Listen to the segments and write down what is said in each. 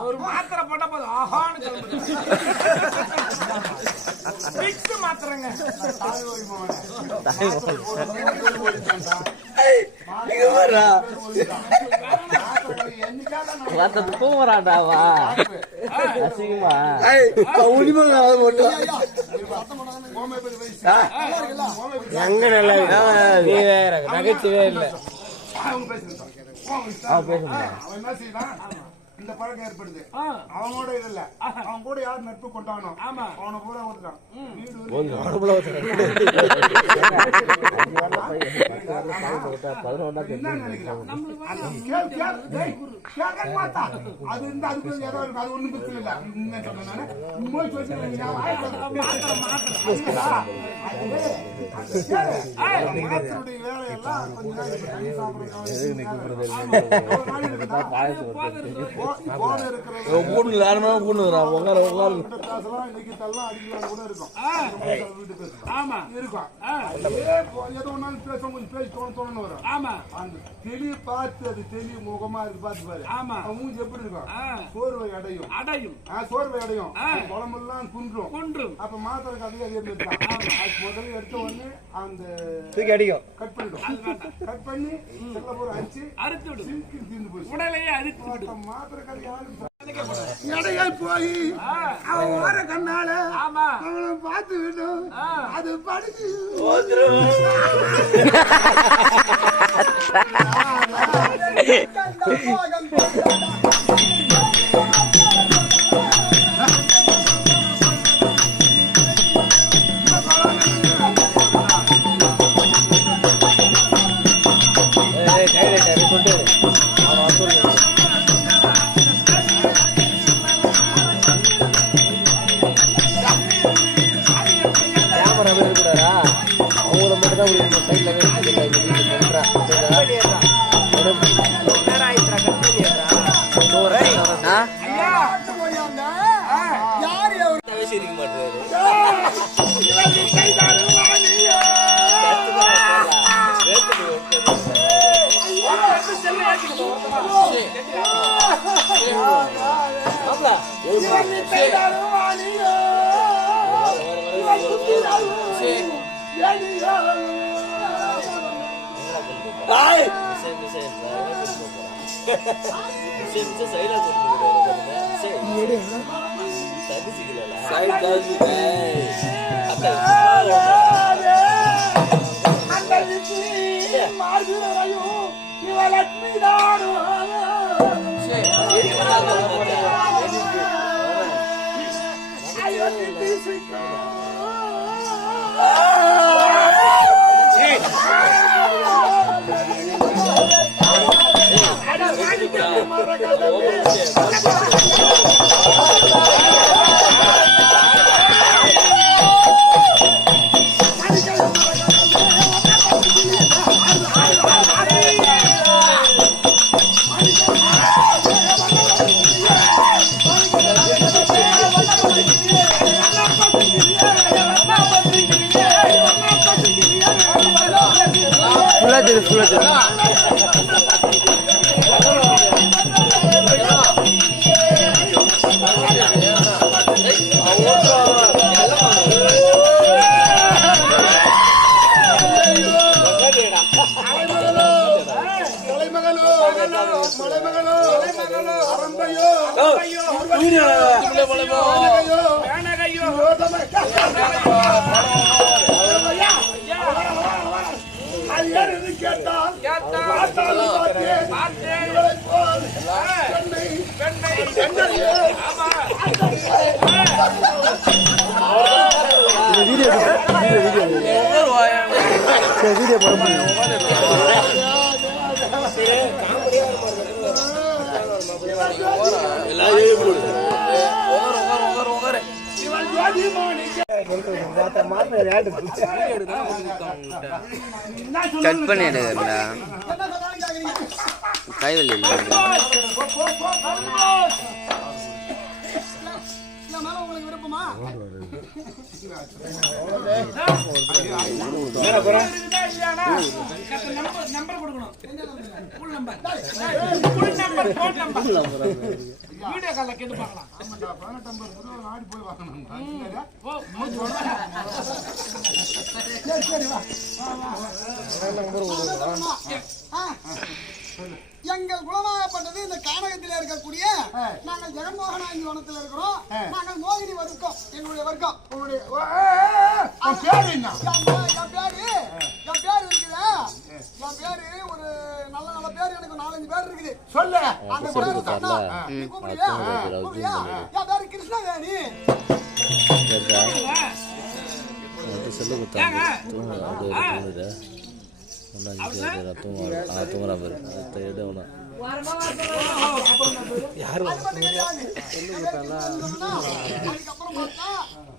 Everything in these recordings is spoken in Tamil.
ஒரு மாத்திரை போட்டா போதும் ஆஹான்னு மாத்திரங்க தூங்குறாண்டாவா அசிங்கமா எங்க நல்லா நீ வேற நகைச்சுவே இல்லை இந்த பழக்கம் ஏற்படுது அவனோட இல்ல அவன் கூட யார் நட்பு கொண்டானோ அவனை பூரா ஓட்டுறான் அது இருந்தா அதுக்கு ஏதோ இருக்கு அது ஒண்ணும் பிரச்சனை இல்ல வேலையெல்லாம் முகமா இருக்கு பாத்து பாரு மூஞ்சி எப்படி இருக்கும் சோர்வை அடையும் சோர்வை அடையும் குழம்பெல்லாம் குன்றும் அப்ப மாத்திரை அதே முதல்ல எடுத்த உடனே அந்த அடிக்கும் கட் பண்ணிடும் கட் பண்ணி அறுத்து விடும் உடலையே அறுத்து மாத்திரை எடைகள் போய் அவன் ஓர கண்ணால அவனை பார்த்து விட்டோம் அது படிச்சு கேட்டால் கட் பண்ணிடுங்கடா கைவலி இல்லை உங்களுக்கு விருப்பமா நம்பர் கொடுக்கணும் வீடியோ கால்ல கேட்டு பார்க்கலாம். ஆடி போய் வாங்கணும். எங்கள் குலமாகப்பட்டது இந்த கானகத்தில் இருக்கக்கூடிய நாங்கள் ஜெகன்மோகனாங்கி வனத்தில் இருக்கிறோம். நாங்கள் மோகினி வர்க்கம் எங்களுடைய வர்க்கம். என் பேரு இருக்குதா? என் பேரு ஒரு நல்ல நல்ல பேர் எனக்கு 4-5 பேர் இருக்குது. சொல்லு. அந்த பேரு சொன்னா நீ கூப்பிடுறியா? என் பேரு கிருஷ்ணவேணி. சொல்லு குத்தாங்க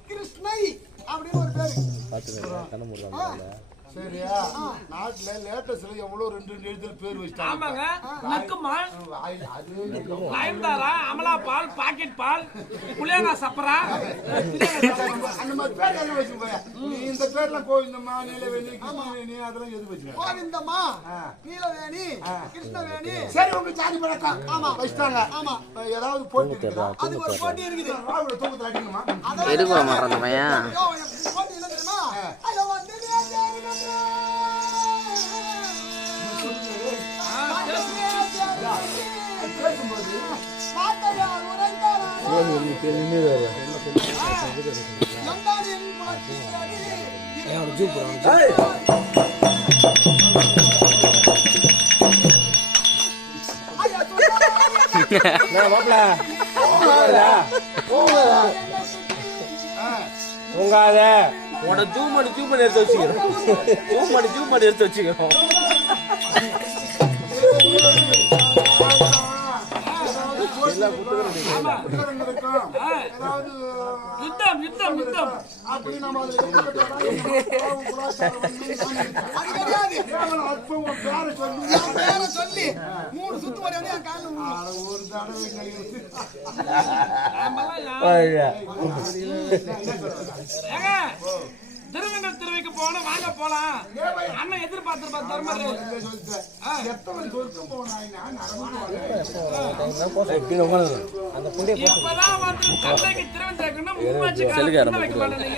கிருஷ்ணை அப்படின்னு ஒரு பேரு. சரியா? நாட்டுல லேட்டஸ்ட்ல எவ்வளவு 2 எழுத்துல பேர் வச்சிட்டாங்க. ஆமாங்க. நக்குமான், நயன்தாரா, அமலா பால், பாக்கெட் பால், புளியங்கா சப்பரா, அந்த மாதிரி பேர் எல்லாம் வச்சுக்கோங்க. நீ இந்த பேர்லாம் கோவிந்தம்மா, நீலவேணி, கிருஷ்ணவேணி அதெல்லாம் எது வச்சுக்க? கோவிந்தம்மா, நீலவேணி, கிருஷ்ணவேணி. சரி, உங்க ஜாதி பழக்கம். ஆமா வச்சிட்டாங்க. ஆமா. ஏதாவது போட்டி இருக்குதா? அதுக்கு ஒரு போட்டி இருக்குது. ராவுல தூக்கத்துல அடிக்கணுமா? எடுக்க மாட்டேன் பையன் போட்டி என்ன தெரியுமா? ஐயோ வந்து பேசும்போது மாத்தையார் உங்காத உன ஜூம் பண்ணி எடுத்து வச்சுக்கிறோம். ஜூம் பண்ணி எடுத்து வச்சுக்கிறோம். யுத்தம் யுத்தம் யுத்தம் அப்படி நம்ம பேரை சொல்லி 3 சுத்து வரையும் என் காலில் ஒரு தடவை திருவங்க திருவைக்கு போகணும். வாங்க போலாம். அண்ணன் எதிர்பார்த்திருப்பா தர்மர். இப்பதான் வந்து கல்லைக்கு திருவன் சேர்க்கணும். 3 வச்சு வைக்க மாட்டேன்.